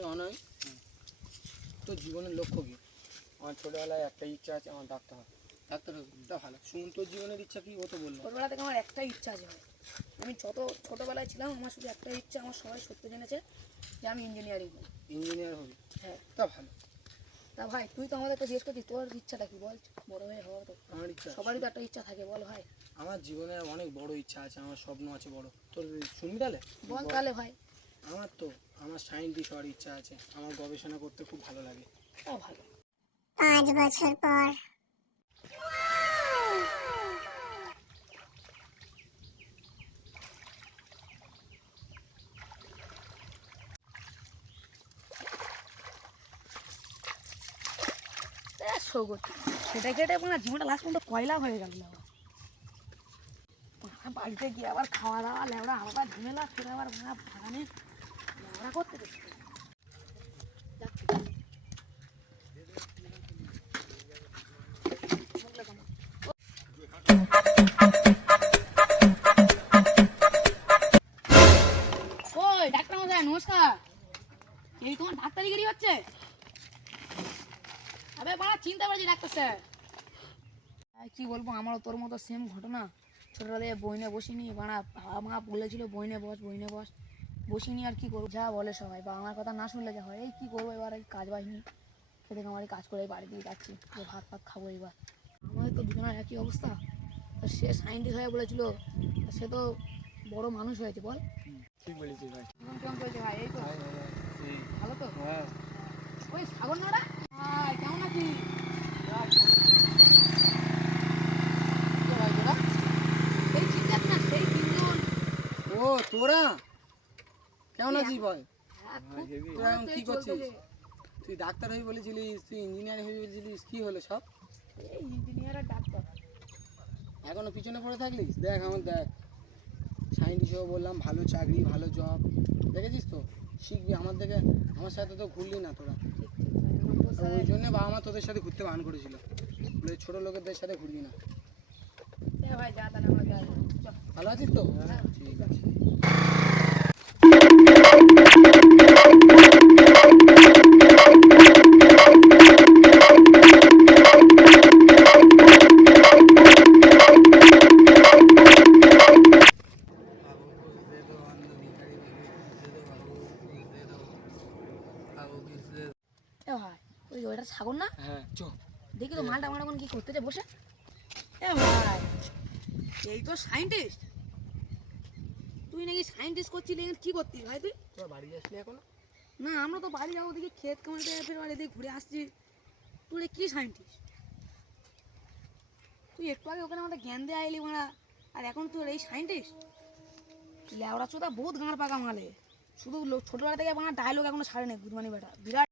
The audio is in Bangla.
আছে অনয়, তোর জীবনের লক্ষ্য কী? আমার ছোটোবেলায় একটাই ইচ্ছা আছে, আমার ডাক্তার হবে। ডাক্তার হবে, তা ভালো। শুন, তোর জীবনের ইচ্ছা কী? ও তো বললো ছোটোবেলা থেকে আমার একটাই ইচ্ছা আছে ভাই। আমি ছোটোবেলায় ছিলাম, আমার শুধু একটাই ইচ্ছা, আমার সবাই সত্য জেনেছে যে আমি ইঞ্জিনিয়ারিং হব। ইঞ্জিনিয়ার হবি? হ্যাঁ। তা ভালো। তা ভাই তুই তো আমাদেরকে জিজ্ঞেস করছিস তোর ইচ্ছাটা কি বল, বড় হয়ে হওয়ার তো আমার ইচ্ছা, সবারই তো একটা ইচ্ছা থাকে, বল ভাই। আমার জীবনে অনেক বড় ইচ্ছা আছে, আমার স্বপ্ন আছে বড়। তোর শুনবি তাহলে? বল তাহলে ভাই। আমার সায়েন্টিস্ট হওয়ার ইচ্ছা আছে, আমার গবেষণা করতে খুব ভালো লাগে। তা ভালো। 5 বছর পর। সৌগতি সেটা কেটে আপনার জীবনটা লাস্ট পর্যন্ত কয়লা হয়ে গেল। বাড়িতে গিয়ে আবার খাওয়া দাওয়া লেবড়া আলাদা ঝামেলা, সেটা আবার বাগানে লেবড়া করতে দেখতে। ওই ডাক্তার মশাই নমস্কার, এই তোমার ডাক্তারিগিরি হচ্ছে? আবে বাড়া চিন্তা করছি ডাক্তার স্যার। কি বলবো, আমারও তোর মতো সেম ঘটনা। ছোটবেলায় বইনে বসিনি, বাড়া বাবা মা বলেছিল বইনে বস বসিনি। আর কি করবো, যা বলে সবাই, বা আমার কথা না শুনলে যা হয়। এই কি করবো এবার, এই কাজ বাহিনী খেতে আমার কাজ করে বাড়ি দিয়ে যাচ্ছি, যে ভাত খাবো এবার। আমাদের তো দুজনের একই অবস্থা। সে সায়েন্টিস্ট হয়ে বলেছিল, সে তো বড় মানুষ হয়েছে। বল ঠিক বলেছিস ভাই। কেমন চলছে ভাই? এই তো ভালো তো। হ্যাঁ। ওই সাগর নাড়া ভাই, কেমন আছিস? এই চিন্তা না, সেই তিনজন। ও তোরা কেমন আছিস বল? খুব তুই এখন কি করছিস? তুই ডাক্তার হবি বলেছিলিস, তুই ইঞ্জিনিয়ার হবি বলেছিলিস, কি হলো সব? এই ইঞ্জিনিয়ার আর ডাক্তার। এখনো পিছনে পড়ে থাকলিস? দেখ আমার, দেখ সায়েন্টিস্ট হবো বললাম, ভালো চাকরি ভালো জব, দেখেছিস তো? শিখবি আমার থেকে, আমার সাথে তো ঘুরলি না তোরা। ওই জন্য বাবা মা তোদের সাথে ঘুরতে বারণ করেছিল, বলে ছোটো লোকেদের সাথে ঘুরবি না। ভাই যা তাহলে আমরা যাই। ভালো আছিস তো? হ্যাঁ ঠিক আছে। ভাই ওই ওইটা ছাগল না? হ্যাঁ চ দেখি তো মালটা আমার এখন কি করতেছে বসে। ভাই এই তো সায়েন্টিস্ট, তুই নাকি সায়েন্টিস্ট করছিলি, কি করতিস ভাই তুই? তোর বাড়ি আসলি এখনো? না আমরা তো বাড়ি যাবো, দেখি ক্ষেত কামাইতে ফের বাড়ি দিয়ে ঘুরে আসছি। তুই কি সায়েন্টিস্ট? তুই একটু আগে ওখানে আমাদের জ্ঞান দিয়ে আইলি মারা, আর এখন তোর এই সায়েন্টিস্ট? লেওড়া চোদা বহুত গাঁড় পাকা মালে, শুধু ছোটবেলা থেকে আমার ডায়লগ এখনো ছাড়ে নেই, গুদমানি বেটা বিরাট।